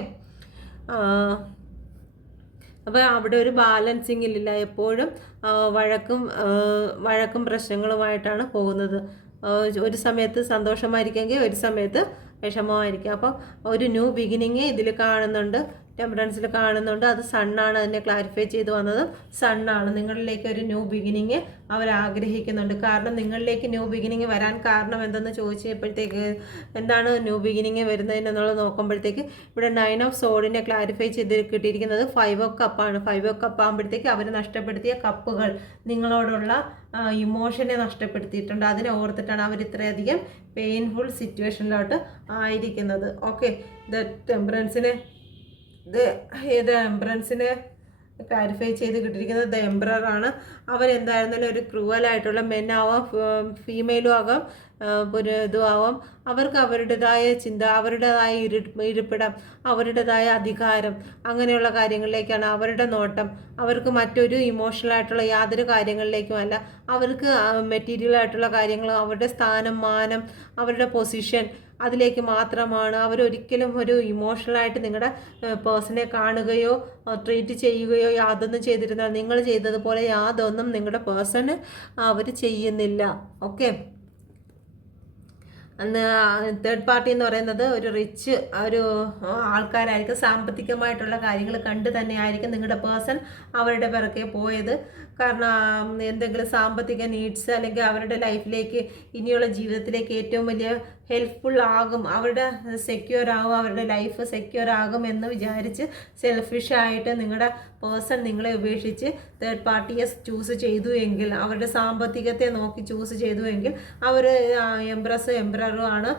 അപ്പോൾ അവിടെ ഒരു ബാലൻസിങ് ഇല്ല. എപ്പോഴും വഴക്കും പ്രശ്നങ്ങളുമായിട്ടാണ് പോകുന്നത്. ഒരു സമയത്ത് സന്തോഷമായിരിക്കുമെങ്കിൽ ഒരു സമയത്ത് വിഷമമായിരിക്കും. അപ്പം ഒരു ന്യൂ ബിഗിനിങ് ഇതിൽ കാണുന്നുണ്ട്, ടെമ്പറൻസിൽ കാണുന്നുണ്ട്. അത് സണ്ണാണ്. അതിനെ ക്ലാരിഫൈ ചെയ്ത് വന്നത് സണ്ണാണ്. നിങ്ങളിലേക്ക് ഒരു ന്യൂ ബിഗിനിങ് അവർ ആഗ്രഹിക്കുന്നുണ്ട്. കാരണം നിങ്ങളിലേക്ക് ന്യൂ ബിഗിനിങ് വരാൻ കാരണം എന്തെന്ന് ചോദിച്ചപ്പോഴത്തേക്ക്, എന്താണ് ന്യൂ ബിഗിനിങ് വരുന്നതിനെന്നുള്ളത് നോക്കുമ്പോഴത്തേക്ക് ഇവിടെ 9 ഓഫ് സോഡിനെ ക്ലാരിഫൈ ചെയ്ത് കിട്ടിയിരിക്കുന്നത് 5 ഓഫ് കപ്പാണ്. 5 ഓഫ് കപ്പ് ആകുമ്പോഴത്തേക്ക് അവർ നഷ്ടപ്പെടുത്തിയ കപ്പുകൾ, നിങ്ങളോടുള്ള ഇമോഷനെ നഷ്ടപ്പെടുത്തിയിട്ടുണ്ട്. അതിനെ ഓർത്തിട്ടാണ് അവർ ഇത്രയധികം പെയിൻഫുൾ സിറ്റുവേഷനിലോട്ട് ആയിരിക്കുന്നത്. ഓക്കെ, ടെമ്പറൻസിനെ എംബ്രൻസിനെ ക്ലാരിഫൈ ചെയ്ത് കിട്ടിയിരിക്കുന്നത് ദ എംബ്രറാണ്. അവരെന്തായിരുന്നാലും ഒരു ക്രൂവലായിട്ടുള്ള മെന്നാവാം, ഫീമെയിലും ആകാം, ഒരു ഇതും ആവാം. അവർക്ക് അവരുടേതായ ചിന്ത, അവരുടേതായ ഇരിപ്പിടം, അവരുടേതായ അധികാരം, അങ്ങനെയുള്ള കാര്യങ്ങളിലേക്കാണ് അവരുടെ നോട്ടം. അവർക്ക് മറ്റൊരു ഇമോഷണലായിട്ടുള്ള യാതൊരു കാര്യങ്ങളിലേക്കുമല്ല. അവർക്ക് മെറ്റീരിയലായിട്ടുള്ള കാര്യങ്ങൾ, അവരുടെ സ്ഥാനം, മാനം, അവരുടെ പൊസിഷൻ, അതിലേക്ക് മാത്രമാണ്. അവരൊരിക്കലും ഒരു ഇമോഷണലായിട്ട് നിങ്ങളുടെ പേഴ്സണെ കാണുകയോ ട്രീറ്റ് ചെയ്യുകയോ യാതൊന്നും ചെയ്തിരുന്നാൽ, നിങ്ങൾ ചെയ്തതുപോലെ യാതൊന്നും നിങ്ങളുടെ പേഴ്സണ് അവർ ചെയ്യുന്നില്ല. ഓക്കെ, അന്ന് തേർഡ് പാർട്ടി എന്ന് പറയുന്നത് ഒരു റിച്ച് ഒരു ആൾക്കാരായിരിക്കും. സാമ്പത്തികമായിട്ടുള്ള കാര്യങ്ങൾ കണ്ട് തന്നെയായിരിക്കും നിങ്ങളുടെ പേഴ്സൺ അവരുടെ പിറകെ പോയത്. കാരണം എന്തെങ്കിലും സാമ്പത്തിക നീഡ്സ്, അല്ലെങ്കിൽ അവരുടെ ലൈഫിലേക്ക്, ഇനിയുള്ള ജീവിതത്തിലേക്ക് ഏറ്റവും വലിയ ഹെൽപ്ഫുൾ ആകും, അവരുടെ സെക്യൂർ ആകും, അവരുടെ ലൈഫ് സെക്യൂർ ആകും എന്ന് വിചാരിച്ച് സെൽഫിഷായിട്ട് നിങ്ങളുടെ പേഴ്സൺ നിങ്ങളെ ഉപേക്ഷിച്ച് തേർഡ് പാർട്ടിയെ ചൂസ് ചെയ്തു എങ്കിൽ, അവരുടെ സാമ്പത്തികത്തെ നോക്കി ചൂസ് ചെയ്തു എങ്കിൽ, അവർ എംബ്രറും ആണ്.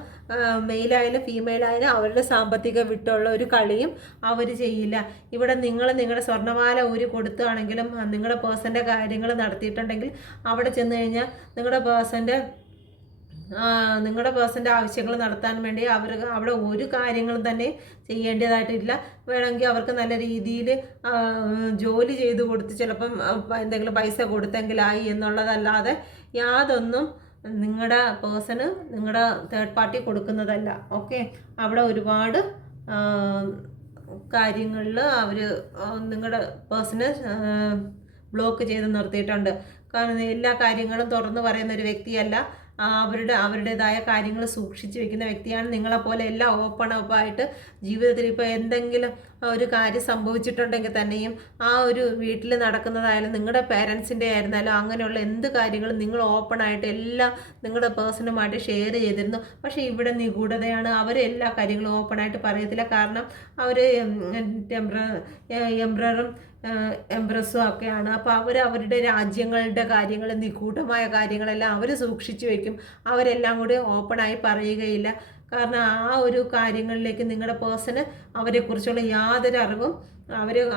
മെയിലായാലും ഫീമെയിലായാലും അവരുടെ സാമ്പത്തിക വിട്ടുള്ള ഒരു കളിയും അവർ ചെയ്യില്ല. ഇവിടെ നിങ്ങളുടെ സ്വർണ്ണമാല ഊരി കൊടുത്താണെങ്കിലും നിങ്ങളുടെ പേഴ്സൻ്റെ കാര്യങ്ങൾ നടത്തിയിട്ടുണ്ടെങ്കിൽ, അവിടെ ചെന്ന് കഴിഞ്ഞാൽ നിങ്ങളുടെ പേഴ്സൻ്റെ ആവശ്യങ്ങൾ നടത്താൻ വേണ്ടി അവിടെ ഒരു കാര്യങ്ങളും തന്നെ ചെയ്യേണ്ടതായിട്ടില്ല. വേണമെങ്കിൽ അവർക്ക് നല്ല രീതിയിൽ ജോലി ചെയ്ത് കൊടുത്ത് ചിലപ്പം എന്തെങ്കിലും പൈസ കൊടുത്തെങ്കിലായി എന്നുള്ളതല്ലാതെ യാതൊന്നും നിങ്ങളുടെ പേഴ്സണ് നിങ്ങളുടെ തേർഡ് പാർട്ടി കൊടുക്കുന്നതല്ല. ഓക്കെ, അവിടെ ഒരുപാട് കാര്യങ്ങളിൽ അവർ നിങ്ങളുടെ പേഴ്സണ് ബ്ലോക്ക് ചെയ്ത് നിർത്തിയിട്ടുണ്ട്. കാരണം എല്ലാ കാര്യങ്ങളും തുറന്നു പറയുന്ന ഒരു വ്യക്തിയല്ല. അവരുടേതായ കാര്യങ്ങൾ സൂക്ഷിച്ച് വെക്കുന്ന വ്യക്തിയാണ്. നിങ്ങളെപ്പോലെ എല്ലാം ഓപ്പൺ അപ്പായിട്ട് ജീവിതത്തിൽ ഇപ്പോൾ എന്തെങ്കിലും ഒരു കാര്യം സംഭവിച്ചിട്ടുണ്ടെങ്കിൽ തന്നെയും ആ ഒരു വീട്ടിൽ നടക്കുന്നതായാലും നിങ്ങളുടെ പേരൻസിൻ്റെ ആയിരുന്നാലും അങ്ങനെയുള്ള എന്ത് കാര്യങ്ങളും നിങ്ങൾ ഓപ്പണായിട്ട് എല്ലാം നിങ്ങളുടെ പേഴ്സണുമായിട്ട് ഷെയർ ചെയ്തിരുന്നു. പക്ഷേ ഇവിടെ നിഗൂഢതയാണ്. അവർ എല്ലാ കാര്യങ്ങളും ഓപ്പണായിട്ട് പറയത്തില്ല. കാരണം അവർ എംബ്രറും എംബ്രസും ഒക്കെയാണ്. അപ്പോൾ അവരുടെ രാജ്യങ്ങളുടെ കാര്യങ്ങൾ, നിഗൂഢമായ കാര്യങ്ങളെല്ലാം അവർ സൂക്ഷിച്ചു വയ്ക്കും. അവരെല്ലാം കൂടി ഓപ്പണായി പറയുകയില്ല. കാരണം ആ ഒരു കാര്യങ്ങളിലേക്ക് നിങ്ങളുടെ പേഴ്സണ് അവരെക്കുറിച്ചുള്ള യാതൊരു അറിവും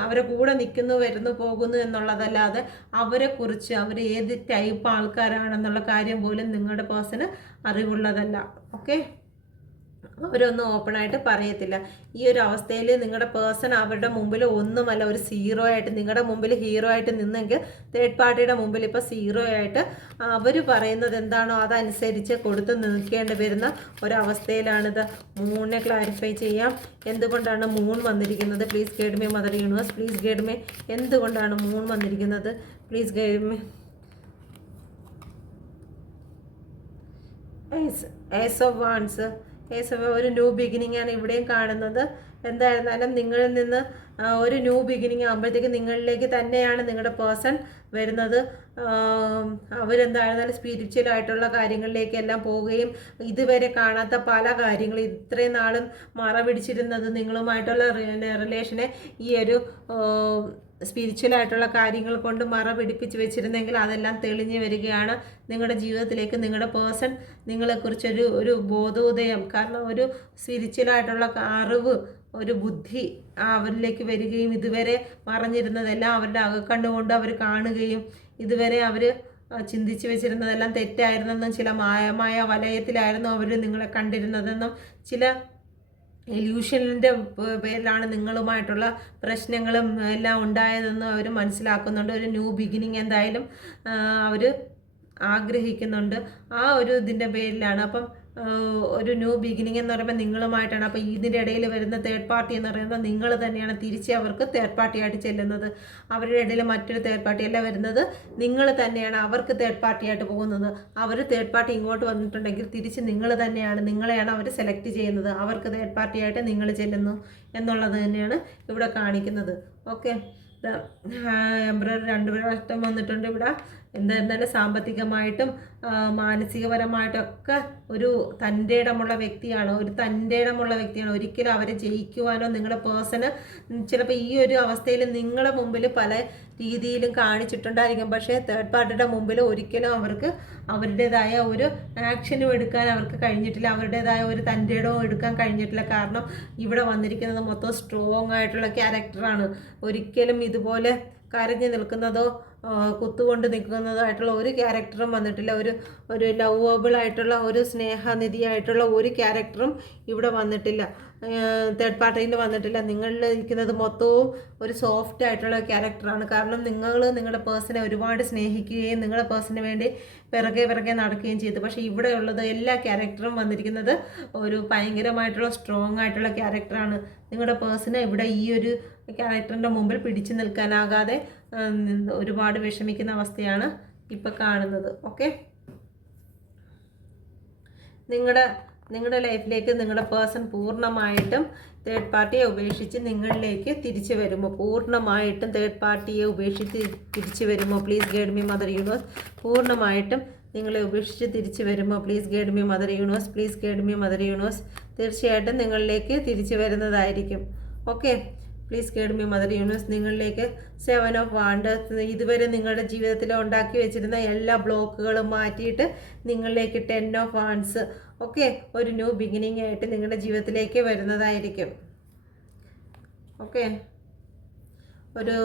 അവരെ കൂടെ നിൽക്കുന്നു, വരുന്നു, പോകുന്നു എന്നുള്ളതല്ലാതെ അവരെക്കുറിച്ച് അവർ ഏത് ടൈപ്പ് ആൾക്കാരാണെന്നുള്ള കാര്യം പോലും നിങ്ങളുടെ പേഴ്സണ് അറിവുള്ളതല്ല. ഓക്കെ, അവരൊന്നും ഓപ്പണായിട്ട് പറയത്തില്ല. ഈ ഒരു അവസ്ഥയിൽ നിങ്ങളുടെ പേഴ്സൺ അവരുടെ മുമ്പിൽ ഒന്നുമല്ല, ഒരു സീറോ ആയിട്ട്, നിങ്ങളുടെ മുമ്പിൽ ഹീറോ ആയിട്ട് നിന്നെങ്കിൽ തേർഡ് പാർട്ടിയുടെ മുമ്പിൽ ഇപ്പോൾ സീറോ ആയിട്ട് അവർ പറയുന്നത് എന്താണോ അതനുസരിച്ച് കൊടുത്ത് നിൽക്കേണ്ടി വരുന്ന ഒരവസ്ഥയിലാണിത്. മൂണിനെ ക്ലാരിഫൈ ചെയ്യാം. എന്തുകൊണ്ടാണ് മൂൺ വന്നിരിക്കുന്നത്? Please guide me mother universe, please guide me. എന്തുകൊണ്ടാണ് മൂൺ വന്നിരിക്കുന്നത്? Please guide me. Ace of wands, ഒരു ന്യൂ ബിഗിനിങ് ആണ് ഇവിടെയും കാണുന്നത്. എന്തായിരുന്നാലും നിങ്ങളിൽ നിന്ന് ഒരു ന്യൂ ബിഗിനിങ് ആകുമ്പോഴത്തേക്ക് നിങ്ങളിലേക്ക് തന്നെയാണ് നിങ്ങളുടെ പേഴ്സൺ വരുന്നത്. അവരെന്തായിരുന്നാലും സ്പിരിച്വലായിട്ടുള്ള കാര്യങ്ങളിലേക്കെല്ലാം പോവുകയും ഇതുവരെ കാണാത്ത പല കാര്യങ്ങൾ, ഇത്രയും നാളും മറപിടിച്ചിരുന്നത് നിങ്ങളുമായിട്ടുള്ള റിലേഷനെ ഈ ഒരു സ്പിരിച്വലായിട്ടുള്ള കാര്യങ്ങൾ കൊണ്ട് മറ പിടിപ്പിച്ച് വെച്ചിരുന്നെങ്കിൽ അതെല്ലാം തെളിഞ്ഞു വരികയാണ്. നിങ്ങളുടെ ജീവിതത്തിലേക്ക് നിങ്ങളുടെ പേഴ്സൺ നിങ്ങളെക്കുറിച്ചൊരു ബോധോദയം, കാരണം ഒരു സ്പിരിച്വലായിട്ടുള്ള അറിവ്, ഒരു ബുദ്ധി അവരിലേക്ക് വരികയും ഇതുവരെ മറഞ്ഞിരുന്നതെല്ലാം അവരുടെ അകക്കണ്ണുകൊണ്ട് അവർ കാണുകയും ഇതുവരെ അവർ ചിന്തിച്ച് വെച്ചിരുന്നതെല്ലാം തെറ്റായിരുന്നെന്നും ചില മായമായ വലയത്തിലായിരുന്നു അവർ നിങ്ങളെ കണ്ടിരുന്നതെന്നും ചില ഇല്യൂഷനിൻ്റെ പേരിലാണ് നിങ്ങളുമായിട്ടുള്ള പ്രശ്നങ്ങളും എല്ലാം ഉണ്ടായതെന്ന് അവർ മനസ്സിലാക്കുന്നുണ്ട്. ഒരു ന്യൂ ബിഗിനിങ് എന്തായാലും അവർ ആഗ്രഹിക്കുന്നുണ്ട്. ആ ഒരു ഇതിൻ്റെ പേരിലാണ്. അപ്പം ഒരു ന്യൂ ബിഗിനിങ് എന്ന് പറയുമ്പോൾ നിങ്ങളുമായിട്ടാണ്. അപ്പോൾ ഇതിൻ്റെ ഇടയിൽ വരുന്ന തേർഡ് പാർട്ടി എന്ന് പറയുന്നത് നിങ്ങൾ തന്നെയാണ് തിരിച്ച് അവർക്ക് തേർഡ് പാർട്ടിയായിട്ട് ചെല്ലുന്നത്. അവരുടെ ഇടയിൽ മറ്റൊരു തേർഡ് പാർട്ടിയല്ല വരുന്നത്, നിങ്ങൾ തന്നെയാണ് അവർക്ക് തേർഡ് പാർട്ടിയായിട്ട് പോകുന്നത്. അവർ തേർഡ് പാർട്ടി ഇങ്ങോട്ട് വന്നിട്ടുണ്ടെങ്കിൽ തിരിച്ച് നിങ്ങൾ തന്നെയാണ്, നിങ്ങളെയാണ് അവർ സെലക്ട് ചെയ്യുന്നത്. അവർക്ക് തേർഡ് പാർട്ടിയായിട്ട് നിങ്ങൾ ചെല്ലുന്നു എന്നുള്ളത് തന്നെയാണ് ഇവിടെ കാണിക്കുന്നത്. ഓക്കെ, എംബ്രർ 2 പ്രാവശ്യം വന്നിട്ടുണ്ട് ഇവിടെ. എന്തായിരുന്നാലും സാമ്പത്തികമായിട്ടും മാനസികപരമായിട്ടൊക്കെ ഒരു തൻ്റെ ഇടമുള്ള വ്യക്തിയാണ്, ഒരിക്കലും അവരെ ജയിക്കുവാനോ നിങ്ങളുടെ പേഴ്സണ് ചിലപ്പോൾ ഈ ഒരു അവസ്ഥയിൽ നിങ്ങളുടെ മുമ്പിൽ പല രീതിയിലും കാണിച്ചിട്ടുണ്ടായിരിക്കും. പക്ഷേ തേർഡ് പാർട്ടിയുടെ മുമ്പിൽ ഒരിക്കലും അവർക്ക് അവരുടേതായ ഒരു ആക്ഷനും എടുക്കാൻ അവർക്ക് കഴിഞ്ഞിട്ടില്ല, അവരുടേതായ ഒരു തൻ്റെ ഇടവും എടുക്കാൻ കഴിഞ്ഞിട്ടില്ല. കാരണം ഇവിടെ വന്നിരിക്കുന്നത് മൊത്തം സ്ട്രോങ് ആയിട്ടുള്ള ക്യാരക്ടറാണ്. ഒരിക്കലും ഇതുപോലെ കരഞ്ഞു നിൽക്കുന്നതോ കുത്തുകൊണ്ട് നിൽക്കുന്നതോ ആയിട്ടുള്ള ഒരു ക്യാരക്ടറും വന്നിട്ടില്ല. ഒരു ലവബിൾ ആയിട്ടുള്ള, ഒരു സ്നേഹനിധിയായിട്ടുള്ള ഒരു ക്യാരക്ടറും ഇവിടെ വന്നിട്ടില്ല, തേർഡ് പാർട്ടിയിൽ വന്നിട്ടില്ല. നിങ്ങളിൽ ഇരിക്കുന്നത് മൊത്തവും ഒരു സോഫ്റ്റ് ആയിട്ടുള്ള ക്യാരക്ടറാണ്. കാരണം നിങ്ങളുടെ പേഴ്സണെ ഒരുപാട് സ്നേഹിക്കുകയും നിങ്ങളുടെ പേഴ്സണിന് വേണ്ടി പിറകെ നടക്കുകയും ചെയ്തു. പക്ഷേ ഇവിടെയുള്ളത് എല്ലാ ക്യാരക്ടറും വന്നിരിക്കുന്നത് ഒരു ഭയങ്കരമായിട്ടുള്ള സ്ട്രോങ് ആയിട്ടുള്ള ക്യാരക്ടറാണ്. നിങ്ങളുടെ പേഴ്സണ് ഇവിടെ ഈ ഒരു ക്യാരക്ടറിൻ്റെ മുമ്പിൽ പിടിച്ചു നിൽക്കാനാകാതെ ഒരുപാട് വിഷമിക്കുന്ന അവസ്ഥയാണ് ഇപ്പം കാണുന്നത്. ഓക്കെ, നിങ്ങളുടെ ലൈഫിലേക്ക് നിങ്ങളുടെ പേഴ്സൺ പൂർണ്ണമായിട്ടും തേർഡ് പാർട്ടിയെ ഉപേക്ഷിച്ച് നിങ്ങളിലേക്ക് തിരിച്ചു വരുമോ? പൂർണ്ണമായിട്ടും തേർഡ് പാർട്ടിയെ ഉപേക്ഷിച്ച് തിരിച്ചു വരുമോ? Please guide me mother universe. പൂർണ്ണമായിട്ടും നിങ്ങളെ ഉപേക്ഷിച്ച് തിരിച്ചു വരുമോ? Please guide me mother universe, please guide me mother universe. തീർച്ചയായിട്ടും നിങ്ങളിലേക്ക് തിരിച്ചു വരുന്നതായിരിക്കും. Okay, please guide me mother universe. നിങ്ങളിലേക്ക് 7 ഓഫ് വാണ്ടേഴ്സ്, ഇതുവരെ നിങ്ങളുടെ ജീവിതത്തിൽ ഉണ്ടാക്കി വെച്ചിരുന്ന എല്ലാ ബ്ലോക്കുകളും മാറ്റിയിട്ട് നിങ്ങളിലേക്ക് 10 ഓഫ് വാൻഡ്സ്. ഓക്കെ, ഒരു ന്യൂ ബിഗിനിങ് ആയിട്ട് നിങ്ങളുടെ ജീവിതത്തിലേക്ക് വരുന്നതായിരിക്കും. ഓക്കെ, ഒരു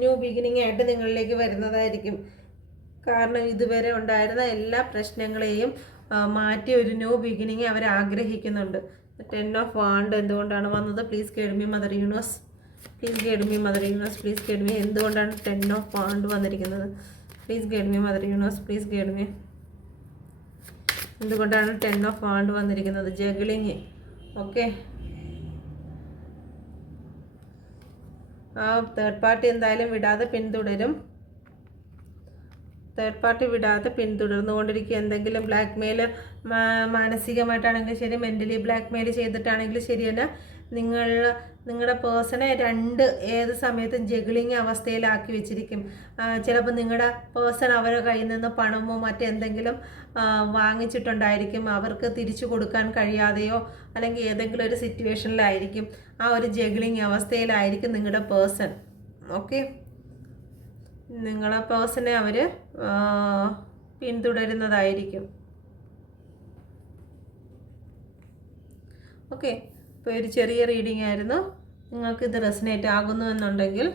ന്യൂ ബിഗിനിങ് ആയിട്ട് നിങ്ങളിലേക്ക് വരുന്നതായിരിക്കും. കാരണം ഇതുവരെ ഉണ്ടായിരുന്ന എല്ലാ പ്രശ്നങ്ങളെയും മാറ്റി ഒരു ന്യൂ ബിഗിനിങ് അവർ ആഗ്രഹിക്കുന്നുണ്ട്. 10 ഓഫ് വാണ്ട് എന്തുകൊണ്ടാണ് വന്നത്? Please guide me mother universe, please guide me mother universe, please guide me. എന്തുകൊണ്ടാണ് 10 ഓഫ് വാണ്ട് വന്നിരിക്കുന്നത്? Please guide me mother universe, please guide me. എന്തുകൊണ്ടാണ് 10 ഓഫ് വാണ്ട് വന്നിരിക്കുന്നത്? ജഗ്ലിങ്. ഓക്കെ, ആ തേർഡ് പാർട്ടി എന്തായാലും വിടാതെ പിന്തുടരും. തേർഡ് പാർട്ടി വിടാതെ പിന്തുടർന്നുകൊണ്ടിരിക്കുക. എന്തെങ്കിലും ബ്ലാക്ക് മെയിൽ മാനസികമായിട്ടാണെങ്കിലും ശരി, മെൻ്റലി ബ്ലാക്ക് മെയിൽ ചെയ്തിട്ടാണെങ്കിലും ശരിയല്ല, നിങ്ങളുടെ പേഴ്സണെ ഏത് സമയത്തും ജഗ്ലിങ് അവസ്ഥയിലാക്കി വെച്ചിരിക്കും. ചിലപ്പോൾ നിങ്ങളുടെ പേഴ്സൺ അവരുടെ കയ്യിൽ നിന്ന് പണമോ മറ്റെന്തെങ്കിലും വാങ്ങിച്ചിട്ടുണ്ടായിരിക്കും. അവർക്ക് തിരിച്ചു കൊടുക്കാൻ കഴിയാതെയോ അല്ലെങ്കിൽ ഏതെങ്കിലും ഒരു സിറ്റുവേഷനിലായിരിക്കും. ആ ഒരു ജഗ്ലിങ് അവസ്ഥയിലായിരിക്കും നിങ്ങളുടെ പേഴ്സൺ. ഓക്കെ, നിങ്ങളെ പേഴ്സണെ അവർ പിന്തുടരുന്നതായിരിക്കും. ഓക്കെ, ഇപ്പോൾ ഒരു ചെറിയ റീഡിംഗ് ആയിരുന്നു. നിങ്ങൾക്കിത് റെസനേറ്റ് ആകുന്നു എന്നുണ്ടെങ്കിൽ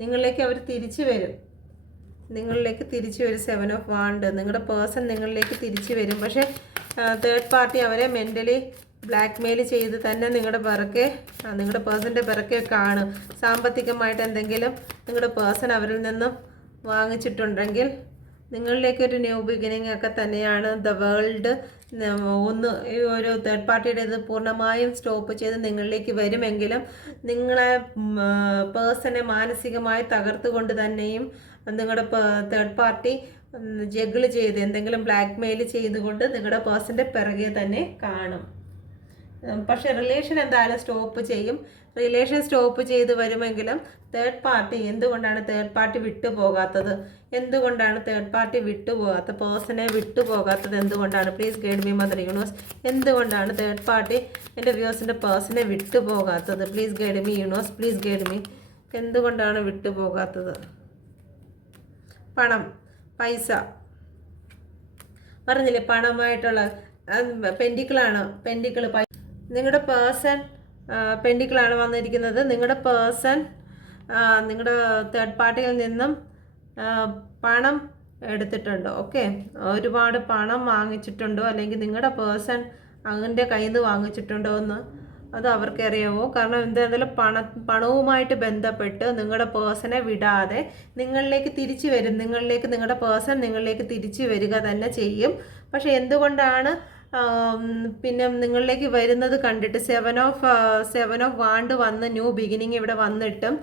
നിങ്ങളിലേക്ക് അവർ തിരിച്ചു വരും. 7 ഓഫ് വാണ്ട്. നിങ്ങളുടെ പേഴ്സൺ നിങ്ങളിലേക്ക് തിരിച്ചു വരും. പക്ഷേ തേർഡ് പാർട്ടി അവരെ മെൻ്റലി ബ്ലാക്ക് മെയിൽ ചെയ്ത് തന്നെ നിങ്ങളുടെ പേഴ്സൻ്റെ പിറക്കെ കാണും. സാമ്പത്തികമായിട്ട് എന്തെങ്കിലും നിങ്ങളുടെ പേഴ്സൺ അവരിൽ നിന്നും വാങ്ങിച്ചിട്ടുണ്ടെങ്കിൽ നിങ്ങളിലേക്കൊരു ന്യൂ ബിഗിനിങ് ഒക്കെ തന്നെയാണ്. ദ വേൾഡ് ഈ ഒരു തേർഡ് പാർട്ടിയുടെ ഇത് പൂർണ്ണമായും സ്റ്റോപ്പ് ചെയ്ത് നിങ്ങളിലേക്ക് വരുമെങ്കിലും നിങ്ങളെ പേഴ്സണെ മാനസികമായി തകർത്തുകൊണ്ട് തന്നെയും നിങ്ങളുടെ തേർഡ് പാർട്ടി ജഗിൾ ചെയ്ത് എന്തെങ്കിലും ബ്ലാക്ക് മെയിൽ ചെയ്തുകൊണ്ട് നിങ്ങളുടെ പേഴ്സൻ്റെ പിറകെ തന്നെ കാണും. പക്ഷേ റിലേഷൻ എന്തായാലും സ്റ്റോപ്പ് ചെയ്യും. റിലേഷൻ സ്റ്റോപ്പ് ചെയ്ത് വരുമെങ്കിലും തേർഡ് പാർട്ടി എന്തുകൊണ്ടാണ് വിട്ടുപോകാത്തത്? പേഴ്സണെ വിട്ടുപോകാത്തത് എന്തുകൊണ്ടാണ്? Please guide me mother universe. എന്തുകൊണ്ടാണ് തേർഡ് പാർട്ടി എൻ്റെ വ്യൂസിൻ്റെ പേഴ്സണെ വിട്ടുപോകാത്തത്? Please guide me universe, please guide me. എന്തുകൊണ്ടാണ് വിട്ടുപോകാത്തത്? പണം, പൈസ പറഞ്ഞില്ലേ, പണമായിട്ടുള്ള പെൻഡിക്കിളാണ്. നിങ്ങളുടെ പേഴ്സൺ പെൻഡിക്കിളാണ് വന്നിരിക്കുന്നത്. നിങ്ങളുടെ പേഴ്സൺ നിങ്ങളുടെ തേർഡ് പാർട്ടിയിൽ നിന്നും പണം എടുത്തിട്ടുണ്ടോ? ഓക്കെ, ഒരുപാട് പണം വാങ്ങിച്ചിട്ടുണ്ടോ? അല്ലെങ്കിൽ നിങ്ങളുടെ പേഴ്സൺ അതിൻ്റെ കയ്യിൽ നിന്ന് വാങ്ങിച്ചിട്ടുണ്ടോ എന്ന് അത് അവർക്കറിയാമോ? കാരണം എന്തായാലും പണവുമായിട്ട് ബന്ധപ്പെട്ട് നിങ്ങളുടെ പേഴ്സണെ വിടാതെ നിങ്ങളിലേക്ക് തിരിച്ചു വരും. നിങ്ങളുടെ പേഴ്സൺ നിങ്ങളിലേക്ക് തിരിച്ചു വരിക തന്നെ ചെയ്യും. പക്ഷെ എന്തുകൊണ്ടാണ് പിന്നെ നിങ്ങളിലേക്ക് വരുന്നത് കണ്ടിട്ട് 7 ഓഫ് വാണ്ട് വന്ന് ന്യൂ ബിഗിനിങ് ഇവിടെ വന്നിട്ടും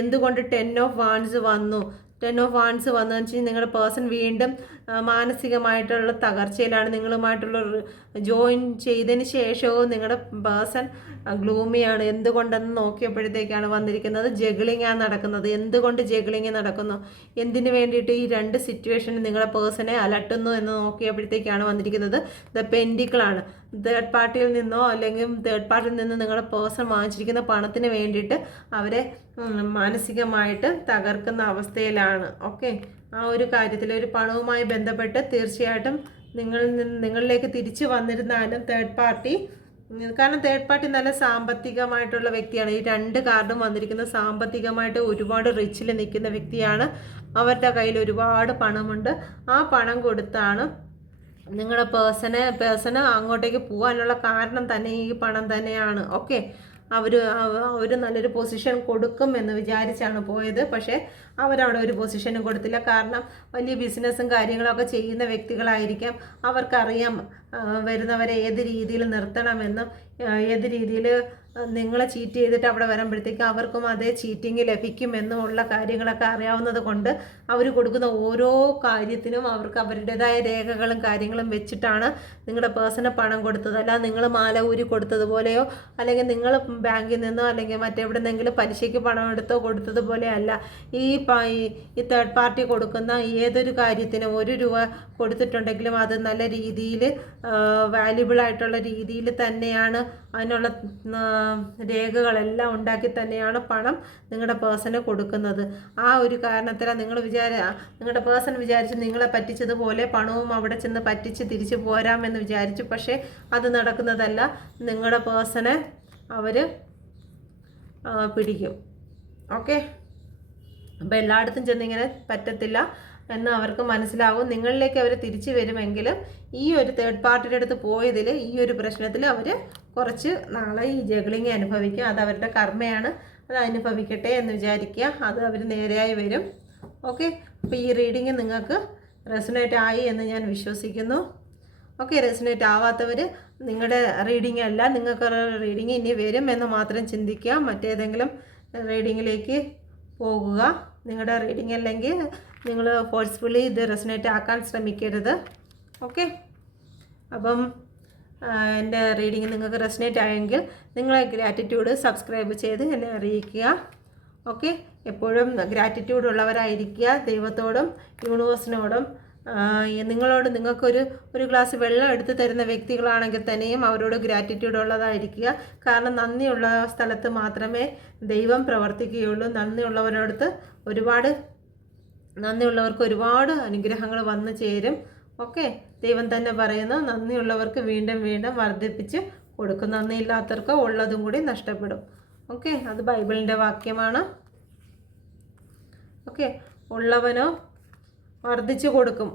എന്തുകൊണ്ട് 10 ഓഫ് വാണ്ട്സ് വന്നു? 10 ഓഫ് വാണ്ട്സ് വന്നതെന്ന് വെച്ച് കഴിഞ്ഞാൽ നിങ്ങളുടെ പേഴ്സൺ വീണ്ടും മാനസികമായിട്ടുള്ള തകർച്ചയിലാണ്. നിങ്ങളുമായിട്ടുള്ള ജോയിൻ ചെയ്തതിന് ശേഷവും നിങ്ങളുടെ പേഴ്സൺ ഗ്ലൂമിയാണ്. എന്തുകൊണ്ടെന്ന് നോക്കിയപ്പോഴത്തേക്കാണ് വന്നിരിക്കുന്നത് ജഗ്ലിംഗ് ആണ് നടക്കുന്നത്. എന്തുകൊണ്ട് ജഗ്ലിംഗ് നടക്കുന്നു? എന്തിനു വേണ്ടിയിട്ട് ഈ രണ്ട് സിറ്റുവേഷനിൽ നിങ്ങളുടെ പേഴ്സണെ അലട്ടുന്നു എന്ന് നോക്കിയപ്പോഴത്തേക്കാണ് വന്നിരിക്കുന്നത് ദ പെൻഡിക്കിളാണ്. തേർഡ് പാർട്ടിയിൽ നിന്നോ അല്ലെങ്കിൽ തേർഡ് പാർട്ടിയിൽ നിന്ന് നിങ്ങളുടെ പേഴ്സൺ വാങ്ങിച്ചിരിക്കുന്ന പണത്തിന് വേണ്ടിയിട്ട് അവരെ മാനസികമായിട്ട് തകർക്കുന്ന അവസ്ഥയിലാണ്. ഓക്കെ, ആ ഒരു കാര്യത്തിൽ ഒരു പണവുമായി ബന്ധപ്പെട്ട് തീർച്ചയായിട്ടും നിങ്ങളിലേക്ക് തിരിച്ചു വന്നിരുന്നാലും തേർഡ് പാർട്ടി, കാരണം തേർഡ് പാർട്ടി നല്ല സാമ്പത്തികമായിട്ടുള്ള വ്യക്തിയാണ്. ഈ രണ്ട് കാർഡും വന്നിരിക്കുന്നത് സാമ്പത്തികമായിട്ട് ഒരുപാട് റിച്ചിൽ നിൽക്കുന്ന വ്യക്തിയാണ്. അവരുടെ കയ്യിൽ ഒരുപാട് പണമുണ്ട്. ആ പണം കൊടുത്താണ് നിങ്ങളുടെ പേഴ്സണ് അങ്ങോട്ടേക്ക് പോകാനുള്ള കാരണം തന്നെ ഈ പണം തന്നെയാണ്. ഓക്കെ, അവർ നല്ലൊരു പൊസിഷൻ കൊടുക്കും എന്ന് വിചാരിച്ചാണ് പോയത്. പക്ഷേ അവരവിടെ ഒരു പൊസിഷനും കൊടുത്തില്ല. കാരണം വലിയ ബിസിനസ്സും കാര്യങ്ങളൊക്കെ ചെയ്യുന്ന വ്യക്തികളായിരിക്കാം. അവർക്കറിയാം വരുന്നവരെ ഏത് രീതിയിൽ നിർത്തണമെന്നും ഏത് രീതിയിൽ നിങ്ങളെ ചീറ്റ് ചെയ്തിട്ട് അവിടെ വരുമ്പോഴത്തേക്കും അവർക്കും അതേ ചീറ്റിങ് ലഭിക്കുമെന്നുമുള്ള കാര്യങ്ങളൊക്കെ അറിയാവുന്നത് കൊണ്ട് അവർ കൊടുക്കുന്ന ഓരോ കാര്യത്തിനും അവർക്ക് അവരുടേതായ രേഖകളും കാര്യങ്ങളും വെച്ചിട്ടാണ് നിങ്ങളുടെ പേഴ്സണ് പണം കൊടുത്തത്. അല്ല നിങ്ങൾ മാല ഊരി കൊടുത്തതുപോലെയോ അല്ലെങ്കിൽ നിങ്ങൾ ബാങ്കിൽ നിന്നോ അല്ലെങ്കിൽ മറ്റെവിടെന്നെങ്കിലും പലിശയ്ക്ക് പണം എടുത്തോ കൊടുത്തതുപോലെ അല്ല. ഈ തേർഡ് പാർട്ടി കൊടുക്കുന്ന ഏതൊരു കാര്യത്തിനും 1 രൂപ കൊടുത്തിട്ടുണ്ടെങ്കിലും അത് നല്ല രീതിയിൽ വാല്യുബിൾ ആയിട്ടുള്ള രീതിയിൽ തന്നെയാണ് അതിനുള്ള രേഖകളെല്ലാം ഉണ്ടാക്കി തന്നെയാണ് പണം നിങ്ങളുടെ പേഴ്സണ് കൊടുക്കുന്നത്. ആ ഒരു കാരണത്തിലാണ് നിങ്ങളുടെ പേഴ്സൺ വിചാരിച്ച് നിങ്ങളെ പറ്റിച്ചതുപോലെ പണവും അവിടെ ചെന്ന് പറ്റിച്ച് തിരിച്ചു പോരാമെന്ന് വിചാരിച്ചു. പക്ഷേ അത് നടക്കുന്നതല്ല. നിങ്ങളുടെ പേഴ്സണെ അവർ പിടിക്കും. ഓക്കെ, അപ്പോൾ എല്ലായിടത്തും ചെന്നിങ്ങനെ പറ്റത്തില്ല എന്ന് അവർക്ക് മനസ്സിലാവും. നിങ്ങളിലേക്ക് അവർ തിരിച്ചു വരുമെങ്കിലും ഈ ഒരു തേർഡ് പാർട്ടിയുടെ അടുത്ത് പോയതിൽ ഈ ഒരു പ്രശ്നത്തിൽ അവർ കുറച്ച് നാളെ ഈ ജഗ്ലിങ് അനുഭവിക്കും. അത് അവരുടെ കർമ്മയാണ്, അത് അനുഭവിക്കട്ടെ എന്ന് വിചാരിക്കുക. അത് അവർ നേരെയായി വരും. ഓക്കെ, അപ്പോൾ ഈ റീഡിങ് നിങ്ങൾക്ക് റെസൊനേറ്റ് ആയി എന്ന് ഞാൻ വിശ്വസിക്കുന്നു. ഓക്കെ, റെസൊനേറ്റ് ആവാത്തവർ നിങ്ങളുടെ റീഡിങ് അല്ല, നിങ്ങൾക്ക് റീഡിങ് ഇനി വരും എന്ന് മാത്രം ചിന്തിക്കുക. മറ്റേതെങ്കിലും റീഡിങ്ങിലേക്ക് പോകുക. നിങ്ങളുടെ റീഡിങ് അല്ലെങ്കിൽ നിങ്ങൾ ഫോഴ്സ്ഫുള്ളി ഇത് റെസനേറ്റ് ആക്കാൻ ശ്രമിക്കരുത്. ഓക്കെ, അപ്പം എൻ്റെ റീഡിങ് നിങ്ങൾക്ക് റെസനേറ്റ് ആയെങ്കിൽ നിങ്ങളെ ഗ്രാറ്റിറ്റ്യൂഡ് സബ്സ്ക്രൈബ് ചെയ്ത് എന്നെ അറിയിക്കുക. ഓക്കെ, എപ്പോഴും ഗ്രാറ്റിറ്റ്യൂഡ് ഉള്ളവരായിരിക്കുക ദൈവത്തോടും യൂണിവേഴ്സിനോടും. നിങ്ങൾക്കൊരു ഗ്ലാസ് വെള്ളം എടുത്ത് തരുന്ന വ്യക്തികളാണെങ്കിൽ തന്നെയും അവരോട് ഗ്രാറ്റിറ്റ്യൂഡ് ഉള്ളതായിരിക്കുക. കാരണം നന്ദിയുള്ള സ്ഥലത്ത് മാത്രമേ ദൈവം പ്രവർത്തിക്കുകയുള്ളൂ. നന്ദിയുള്ളവർക്ക് ഒരുപാട് അനുഗ്രഹങ്ങൾ വന്നു ചേരും. ഓക്കെ, ദൈവം തന്നെ പറയുന്നു, നന്ദിയുള്ളവർക്ക് വീണ്ടും വീണ്ടും വർദ്ധിപ്പിച്ച് കൊടുക്കും, നന്ദിയില്ലാത്തവർക്ക് ഉള്ളതും കൂടി നഷ്ടപ്പെടും. ഓക്കെ, അത് ബൈബിളിൻ്റെ വാക്യമാണ്. ഓക്കെ, ഉള്ളവനോ വർദ്ധിച്ചു കൊടുക്കും,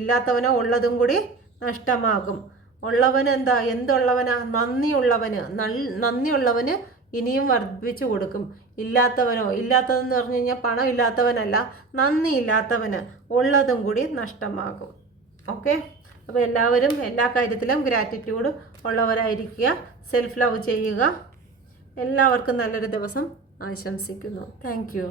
ഇല്ലാത്തവനോ ഉള്ളതും കൂടി നഷ്ടമാകും. ഉള്ളവന് എന്തുള്ളവനാ? നന്ദിയുള്ളവന് ഇനിയും വർദ്ധിപ്പിച്ചു കൊടുക്കും. ഇല്ലാത്തതെന്ന് പറഞ്ഞു കഴിഞ്ഞാൽ പണം ഇല്ലാത്തവനല്ല, നന്ദിയില്ലാത്തവന് ഉള്ളതും കൂടി നഷ്ടമാകും. ഓക്കെ, അപ്പോൾ എല്ലാവരും എല്ലാ കാര്യത്തിലും ഗ്രാറ്റിറ്റ്യൂഡ് ഉള്ളവരായിരിക്കുക, സെൽഫ് ലവ് ചെയ്യുക. എല്ലാവർക്കും നല്ലൊരു ദിവസം ആശംസിക്കുന്നു. Thank you.